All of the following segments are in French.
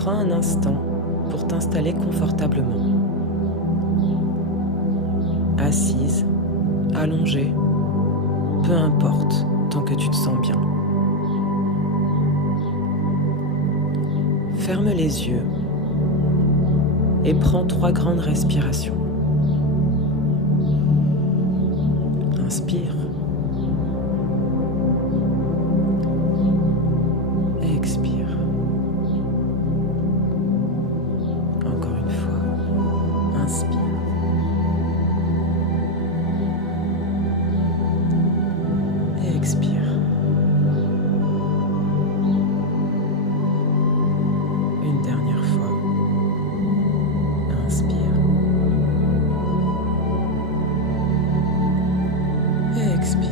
Prends un instant pour t'installer confortablement. Assise, allongée, peu importe, tant que tu te sens bien. Ferme les yeux et prends 3 grandes respirations. Inspire. Et expire. Encore une fois. Inspire. Et expire. Une dernière fois. Inspire. Et expire.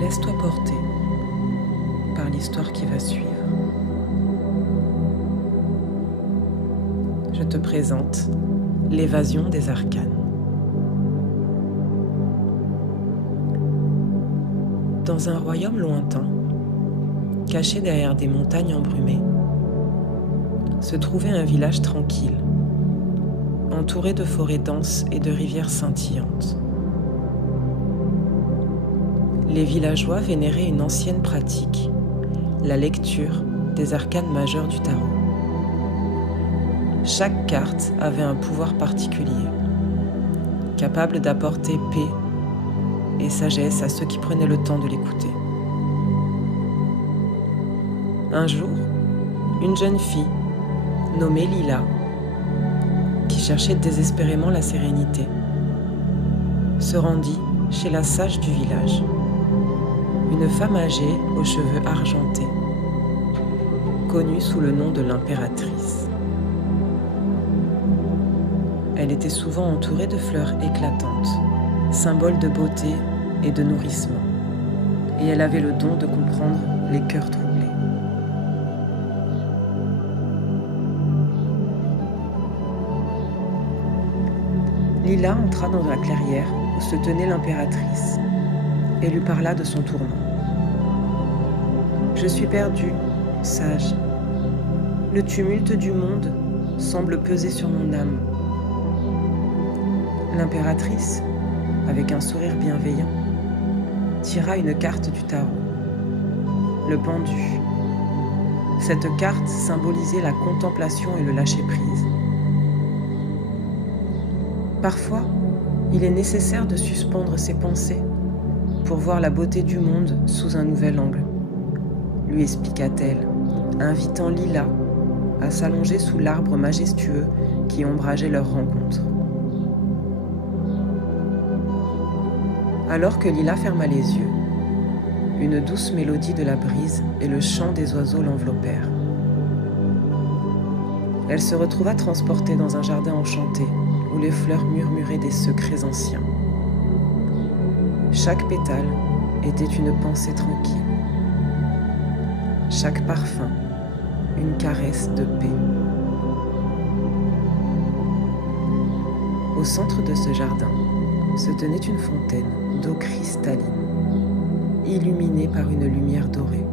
Laisse-toi porter par l'histoire qui va suivre. Je te présente l'évasion des arcanes. Dans un royaume lointain, caché derrière des montagnes embrumées, se trouvait un village tranquille, entouré de forêts denses et de rivières scintillantes. Les villageois vénéraient une ancienne pratique, la lecture des arcanes majeures du tarot. Chaque carte avait un pouvoir particulier, capable d'apporter paix et sagesse à ceux qui prenaient le temps de l'écouter. Un jour, une jeune fille, nommée Lila, qui cherchait désespérément la sérénité, se rendit chez la sage du village, une femme âgée aux cheveux argentés, connue sous le nom de l'impératrice. Elle était souvent entourée de fleurs éclatantes, symbole de beauté et de nourrissement, et elle avait le don de comprendre les cœurs troublés. Lila entra dans la clairière où se tenait l'impératrice et lui parla de son tourment. « Je suis perdue, sage. Le tumulte du monde semble peser sur mon âme. » L'impératrice, avec un sourire bienveillant, tira une carte du tarot. Le pendu. Cette carte symbolisait la contemplation et le lâcher-prise. Parfois, il est nécessaire de suspendre ses pensées pour voir la beauté du monde sous un nouvel angle, lui expliqua-t-elle, invitant Lila à s'allonger sous l'arbre majestueux qui ombrageait leur rencontre. Alors que Lila ferma les yeux, une douce mélodie de la brise et le chant des oiseaux l'enveloppèrent. Elle se retrouva transportée dans un jardin enchanté où les fleurs murmuraient des secrets anciens. Chaque pétale était une pensée tranquille. Chaque parfum, une caresse de paix. Au centre de ce jardin se tenait une fontaine d'eau cristalline, illuminée par une lumière dorée.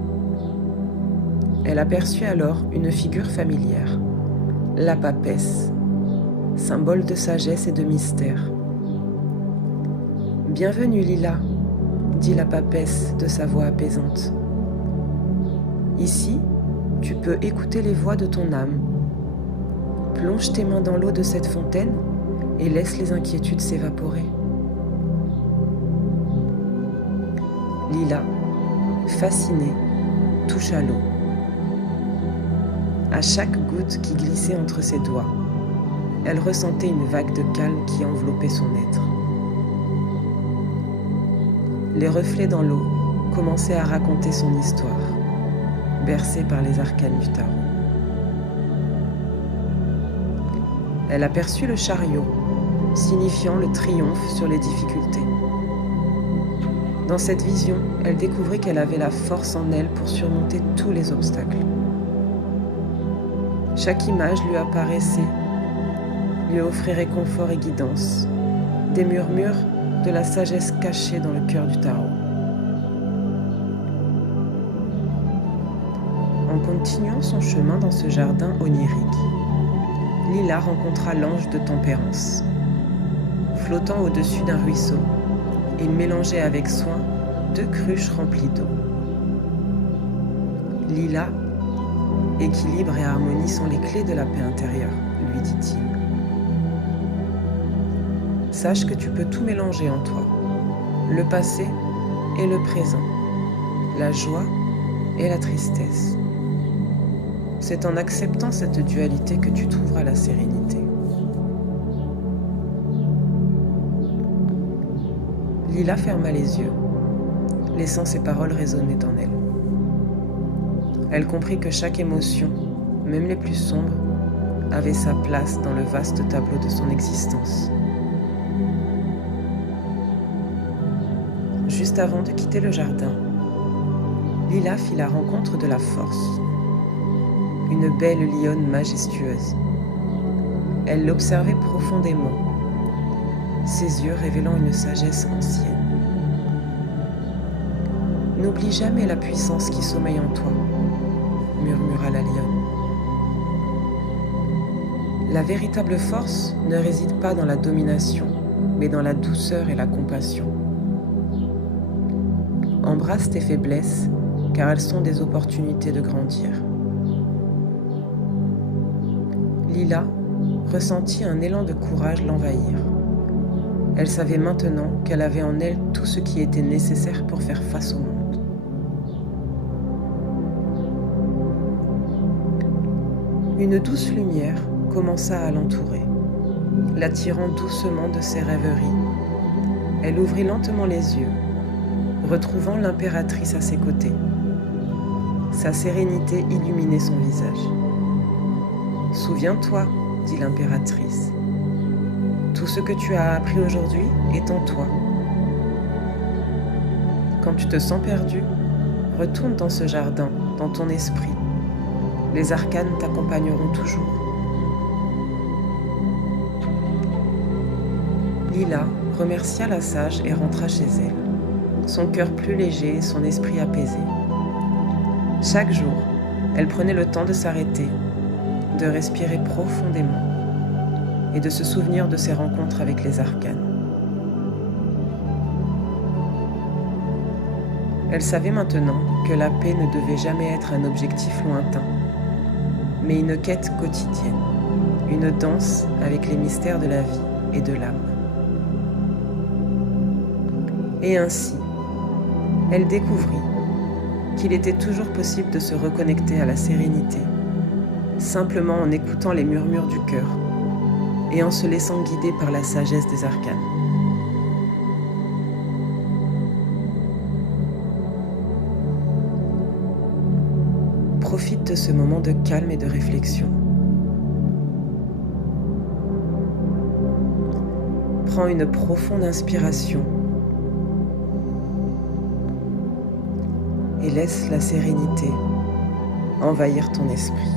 Elle aperçut alors une figure familière, la papesse, symbole de sagesse et de mystère. « Bienvenue, Lila », dit la papesse de sa voix apaisante. « Ici, tu peux écouter les voix de ton âme. Plonge tes mains dans l'eau de cette fontaine et laisse les inquiétudes s'évaporer. » Lila, fascinée, toucha l'eau. À chaque goutte qui glissait entre ses doigts, elle ressentait une vague de calme qui enveloppait son être. Les reflets dans l'eau commençaient à raconter son histoire, bercée par les arcanes du tarot. Elle aperçut le chariot, signifiant le triomphe sur les difficultés. Dans cette vision, elle découvrit qu'elle avait la force en elle pour surmonter tous les obstacles. Chaque image lui apparaissait, lui offrait réconfort et guidance. Des murmures de la sagesse cachée dans le cœur du tarot. En continuant son chemin dans ce jardin onirique, Lila rencontra l'ange de tempérance. Flottant au-dessus d'un ruisseau, il mélangeait avec soin 2 cruches remplies d'eau. Lila, équilibre et harmonie sont les clés de la paix intérieure, lui dit-il. Sache que tu peux tout mélanger en toi, le passé et le présent, la joie et la tristesse. C'est en acceptant cette dualité que tu trouveras la sérénité. Lila ferma les yeux, laissant ses paroles résonner en elle. Elle comprit que chaque émotion, même les plus sombres, avait sa place dans le vaste tableau de son existence. Juste avant de quitter le jardin, Lila fit la rencontre de la force, une belle lionne majestueuse. Elle l'observait profondément, ses yeux révélant une sagesse ancienne. « N'oublie jamais la puissance qui sommeille en toi », murmura la lionne. La véritable force ne réside pas dans la domination, mais dans la douceur et la compassion. Embrasse tes faiblesses, car elles sont des opportunités de grandir. Lila ressentit un élan de courage l'envahir. Elle savait maintenant qu'elle avait en elle tout ce qui était nécessaire pour faire face au monde. Une douce lumière commença à l'entourer, l'attirant doucement de ses rêveries. Elle ouvrit lentement les yeux, retrouvant l'impératrice à ses côtés. Sa sérénité illuminait son visage. « Souviens-toi, dit l'impératrice, tout ce que tu as appris aujourd'hui est en toi. Quand tu te sens perdu, retourne dans ce jardin, dans ton esprit. Les arcanes t'accompagneront toujours. » Lila remercia la sage et rentra chez elle, son cœur plus léger et son esprit apaisé. Chaque jour, elle prenait le temps de s'arrêter, de respirer profondément et de se souvenir de ses rencontres avec les arcanes. Elle savait maintenant que la paix ne devait jamais être un objectif lointain, mais une quête quotidienne, une danse avec les mystères de la vie et de l'âme. Et ainsi, elle découvrit qu'il était toujours possible de se reconnecter à la sérénité, simplement en écoutant les murmures du cœur et en se laissant guider par la sagesse des arcanes. Profite de ce moment de calme et de réflexion. Prends une profonde inspiration et laisse la sérénité envahir ton esprit.